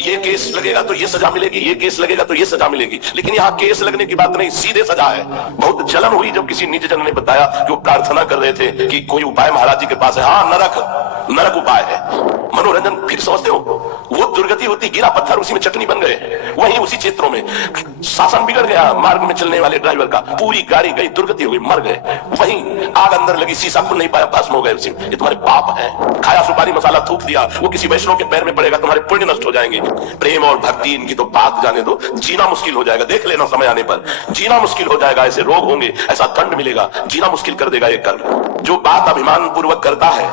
ये केस लगेगा तो ये सजा मिलेगी, ये केस लगेगा तो ये सजा मिलेगी। लेकिन यहाँ केस लगने की बात नहीं, सीधे सजा है। बहुत जलन हुई जब किसी निज जन ने बताया कि वो प्रार्थना कर रहे थे कि कोई उपाय महाराज जी के पास है। हाँ, नरक उपाय है। मनोरंजन फिर समझते हो, वो दुर्गति होती, गिरा पत्थर उसी में चटनी बन गए। वहीं उसी क्षेत्रों में शासन बिगड़ गया, मार्ग में चलने वाले ड्राइवर का, पूरी गाड़ी गई, दुर्गति हो गई, मर गए। वहीं आग अंदर लगी, शीशा खुल नहीं पाया, भस्म हो गए उसी में। ये तुम्हारे पाप है। खाया सुपारी मसाला थूक दिया, वो किसी वैष्णव के पैर में पड़ेगा, तुम्हारे पुण्य नष्ट हो जाएंगे। प्रेम और भक्ति इनकी तो बात जाने दो, जीना मुश्किल हो जाएगा। देख लेना समय आने पर जीना मुश्किल हो जाएगा। ऐसे रोग होंगे, ऐसा दंड मिलेगा, जीना मुश्किल कर देगा ये कर्म। जो बात अभिमान पूर्वक करता है,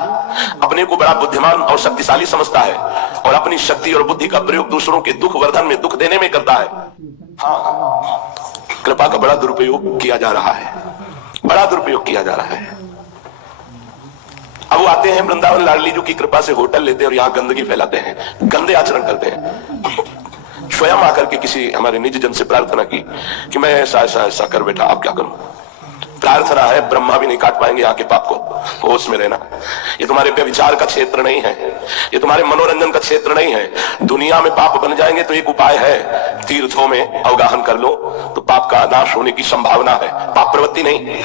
अपने को बड़ा बुद्धिमान और शक्तिशाली समझता है और अपनी शक्ति और बुद्धि का प्रयोग दूसरों के दुख वर्धन में, दुख देने में करता है, हाँ, कृपा का बड़ा दुरुपयोग किया जा रहा है, बड़ा दुरुपयोग किया जा रहा है। अब वो आते हैं वृंदावन लाडली जी की कृपा से होटल लेते हैं और यहाँ गंदगी फैलाते हैं, गंदे आचरण करते हैं। स्वयं आकर के किसी हमारे निज जन से प्रार्थना की कि मैं ऐसा ऐसा ऐसा कर बैठा, आप क्या करूं? प्रार्थना है, ब्रह्मा भी नहीं काट पाएंगे यहाँ के पाप को। होश में रहना, ये तुम्हारे व्यभिचार का क्षेत्र नहीं है, ये तुम्हारे मनोरंजन का क्षेत्र नहीं है। दुनिया में पाप बन जाएंगे तो एक उपाय है, तीर्थों में अवगाहन कर लो तो पाप का नाश होने की संभावना है। पाप प्रवृत्ति नहीं,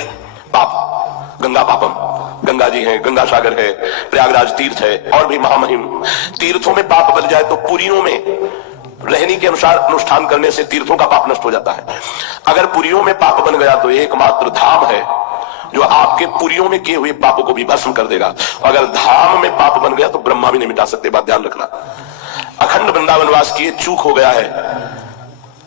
पाप गंगा पापम, गंगा जी है, गंगा सागर है, प्रयागराज तीर्थ है और भी महामहिम तीर्थों में पाप बन जाए तो पुरियों में रहनी के अनुसार अनुष्ठान करने से तीर्थों का पाप नष्ट हो जाता है। अगर पुरियों में पाप बन गया तो एकमात्र धाम है जो आपके पुरियों में किए हुए पापों को भी भस्म कर देगा। अगर धाम में पाप बन गया तो ब्रह्मा भी नहीं मिटा सकते, बात ध्यान रखना। अखंड वृंदावनवास किए चूक हो गया है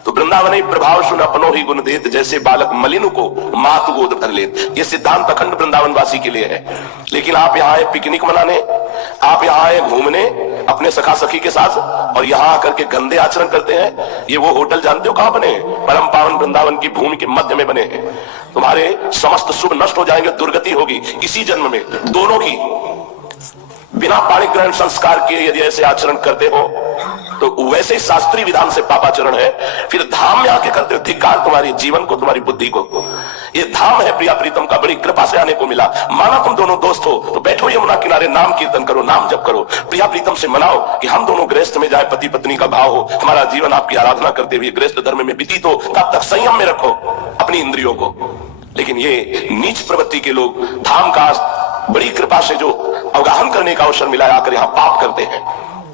तो वृंदावन प्रभाव सुन अपनो ही गुण देत, जैसे बालक मलिन को मात गोद भर लेत। ये सिद्धांत अखंड वृंदावनवासी के लिए है। लेकिन आप यहाँ आए पिकनिक मनाने, आप यहाँ आए घूमने अपने सखा सखी के साथ और यहाँ आकर के गंदे आचरण करते हैं। ये वो होटल जानते हो कहां बने? परम पावन वृंदावन की भूमि के मध्य में बने हैं। तुम्हारे समस्त शुभ नष्ट हो जाएंगे, दुर्गति होगी इसी जन्म में, दोनों की। बिना पाणी ग्रहण संस्कार किए यदि ऐसे आचरण करते हो तो वैसे ही शास्त्रीय विधान से पापाचरण है। फिर धाम में आके करते हो, धिक्कार तुम्हारे जीवन को, तुम्हारी बुद्धि को। ये धाम है प्रिया प्रीतम का, बड़ी कृपा से आने को मिला। माना तुम दोनों दोस्त हो तो बैठो यमुना किनारे, नाम कीर्तन करो, नाम जप करो, प्रिया प्रीतम से मनाओ कि हम दोनों गृहस्थ में जाए, पति पत्नी का भाव हो, हमारा जीवन आपकी आराधना करते हुए गृहस्थ धर्म में व्यतीत हो। तब तक संयम में रखो अपनी इंद्रियों को। लेकिन ये नीच प्रवृत्ति के लोग धाम का बड़ी कृपा से जो अवगाहन करने का अवसर मिला, आकर यहाँ पाप करते हैं।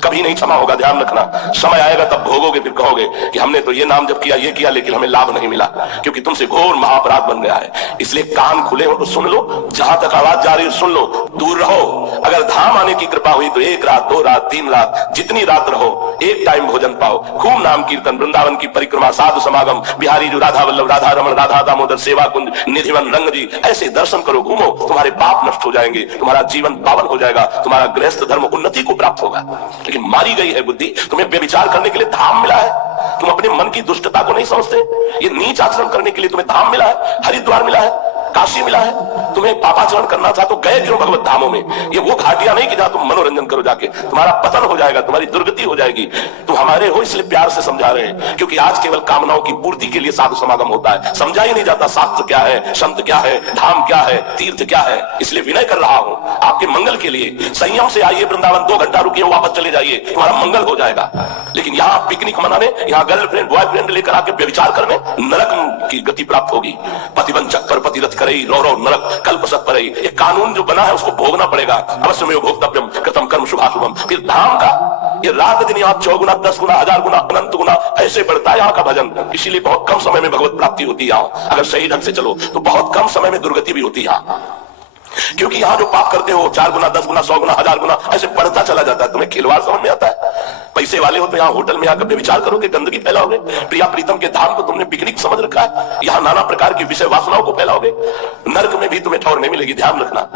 कभी नहीं क्षमा होगा, ध्यान रखना। समय आएगा तब भोगोगे, फिर कहोगे कि हमने तो ये नाम जब किया, ये किया, लेकिन हमें लाभ नहीं मिला, क्योंकि तुमसे घोर महाअपराध बन गया है। इसलिए कान खुले हो तो सुन लो, जहां तक आवाज जा रही है सुन लो, दूर रहो। अगर धाम आने की कृपा हुई तो 1 रात 2 रात 3 रात जितनी रात रहो, एक टाइम भोजन पाओ, खूब नाम कीर्तन, वृंदावन की परिक्रमा, साधु समागम, बिहारी जो राधा वल्लभ, राधा रमन, राधा दामोदर, सेवा कुंज, निधिवन, रंग जी, ऐसे दर्शन करो, घूमो, तुम्हारे पाप नष्ट हो जाएंगे, तुम्हारा जीवन पावन हो जाएगा, तुम्हारा गृहस्थ धर्म उन्नति को प्राप्त होगा। लेकिन मारी गई है बुद्धि। तुम्हें व्यभिचार करने के लिए धाम मिला है, तुम अपने मन की दुष्टता को नहीं समझते। ये नीच आचरण करने के लिए तुम्हें धाम मिला है, हरिद्वार मिला है, काशी मिला है। तुम्हें पापाचरण करना था तो गए क्यों भगवत धामों में? ये वो घाटियां नहीं कि जहां तुम मनोरंजन करो जाके, तुम्हारा पतन हो जाएगा, तुम्हारी दुर्गति हो जाएगी। तुम हमारे हो इसलिए प्यार से समझा रहे हैं, क्योंकि आज केवल कामनाओं की पूर्ति के लिए साधु समागम होता है। समझा ही नहीं जाता शास्त्र क्या है, संत क्या है, धाम क्या है, तीर्थ क्या है। इसलिए विनय कर रहा हूं आपके मंगल के लिए। संयम से आइए वृंदावन, 2 घंटा रुकिए, वापस चले जाइए, तुम्हारा मंगल हो जाएगा। लेकिन यहाँ पिकनिक मनाने, यहाँ गर्लफ्रेंड बॉयफ्रेंड लेकर आके व्यभिचार करने, नरक की गति प्राप्त होगी। पतिवंचक पर पतिरथ करे, रो रो नरक कल्प सत पर। ये कानून जो बना है उसको भोगना पड़ेगा, अवश्य में भोक्तव्यम कृतम कर्म शुभाशुभम। फिर धाम का ये रात दिन यहाँ 4 गुना 10 गुना 1000 गुना अनंत गुना ऐसे बढ़ता है यहाँ का भजन। इसीलिए बहुत कम समय में भगवत प्राप्ति होती है यहाँ। अगर सही ढंग से चलो तो बहुत कम समय में दुर्गति भी होती है यहाँ, क्योंकि यहाँ जो पाप करते हो 4 गुना 10 गुना 100 गुना 1000 गुना ऐसे बढ़ता चला जाता है। तुम्हें खिलवाड़ समझ में आता है? पैसे वाले हो तो यहाँ होटल में आकर विचार करोगे, गंदगी फैलाओगे। प्रिया प्रीतम के धाम को तुमने पिकनिक समझ रखा है, यहाँ नाना प्रकार की विषय वासनाओं को फैलाओगे। नर्क में भी तुम्हें ठौर नहीं मिलेगी, ध्यान रखना।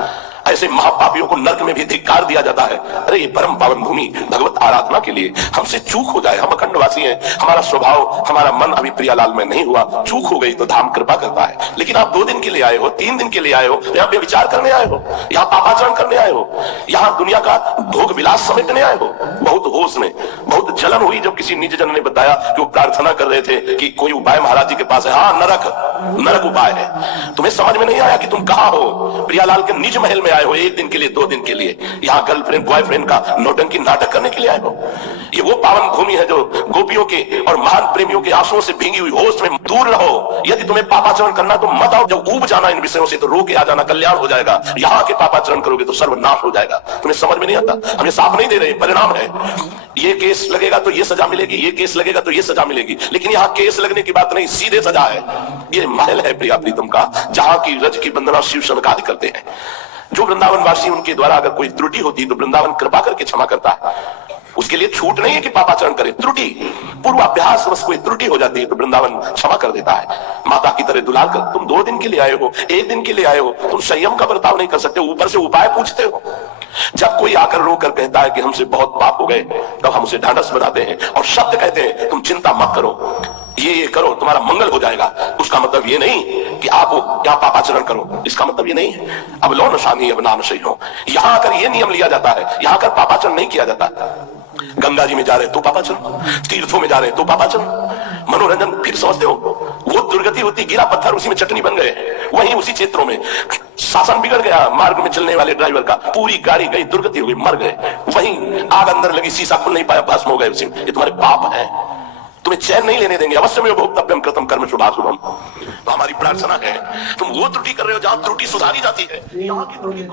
ऐसे महापापियों को नर्क में भी धिक्कार दिया जाता है। अरे ये परम पावन भूमि भगवत आराधना के लिए, हमसे चूक हो जाए, हम अखंडवासी हैं, हमारा स्वभाव हमारा मन अभी प्रियालाल में नहीं हुआ, चूक हो गई तो धाम कृपा करता है। लेकिन आप 2 दिन के लिए आए हो, 3 दिन के लिए आए हो, यहाँ पे विचार करने करने आए हो, यहाँ पापाचरण करने आए हो, यहाँ दुनिया का भोग विलास समेटने आए हो। बहुत होश में, बहुत जलन हुई जब किसी निज जन ने बताया कि वो प्रार्थना कर रहे थे कि कोई उपाय महाराज जी के पास है। हाँ, नरक उपाय है। तुम्हें समझ में नहीं आया कि तुम कहां हो? प्रियालाल के निज महल में आए हो, एक दिन के लिए, 2 दिन के लिए, यहाँ गर्लफ्रेंड बॉयफ्रेंड का नौटंकी नाटक करने के लिए आए हो। ये वो पावन भूमि है जो गोपियों के और महान प्रेमियों के आंसुओं से भींगी हुई। होश में दूर रहो। यदि तुम्हें पापाचरण करना तो मत आओ। जब ऊब जाना इन विषयों से तो रो के आ जाना, कल्याण हो जाएगा। यहाँ के पापाचरण करोगे तो सर्वनाश हो जाएगा। तुम्हें समझ में नहीं आता, हमें साफ नहीं दे रहे। परिणाम है, ये केस लगेगा तो ये सजा मिलेगी, ये केस लगेगा तो ये सजा मिलेगी, लेकिन यहाँ केस लगने की बात नहीं, सीधे सजा है। ये महल है प्रिया प्रीतम का, जहां की रज की वंदना शिव शनकादि करते हैं। जो वृंदावन वासी, उनके द्वारा अगर कोई त्रुटि होती तो वृंदावन कृपा करके क्षमा करता है। उसके लिए छूट नहीं है कि पापाचरण करे। त्रुटि, पूर्वाभ्यास बस कोई त्रुटि हो जाती है तो वृंदावन क्षमा कर देता है। माता की तरह दुलार कर। तुम 2 दिन के लिए आए हो, 1 दिन के लिए आए हो, तुम संयम का बर्ताव नहीं कर सकते, ऊपर से उपाय पूछते हो। जब कोई आकर रोकर कहता है कि हमसे बहुत पाप हो गए, तब हम उसे ढांढस बनाते हैं और शब्द कहते हैं तुम चिंता मत करो, ये करो, तुम्हारा मंगल हो जाएगा। उसका मतलब ये नहीं कि आप यहाँ पापाचरण करो, इसका मतलब ये नहीं है। अब लो नशानी अब ना नशे हो। यहाँ आकर ये नियम लिया जाता है, यहाँ आकर पापाचरण नहीं किया जाता। गंगा जी में जा रहे तो पापाचरण, तीर्थों में जा रहे तो पापाचरण, मनोरंजन। फिर समझते हो वो दुर्गति होती, गिरा पत्थर उसी में चटनी बन गए। वहीं उसी क्षेत्रों में शासन बिगड़ गया, मार्ग में चलने वाले ड्राइवर का, पूरी गाड़ी गई, दुर्गति हो गई, मर गए। वहीं आग अंदर लगी, शीशा खुल नहीं पाया, भस्म हो गए उसी में। ये तुम्हारे पाप है, तुम्हें चैन नहीं लेने देंगे। अवश्य में भोक्तव्यम कृतम कर्म शुभाशुभम। तो हमारी प्रार्थना है, तुम वो त्रुटि कर रहे हो जहां त्रुटि सुधारी जाती है। यहाँ की त्रुटि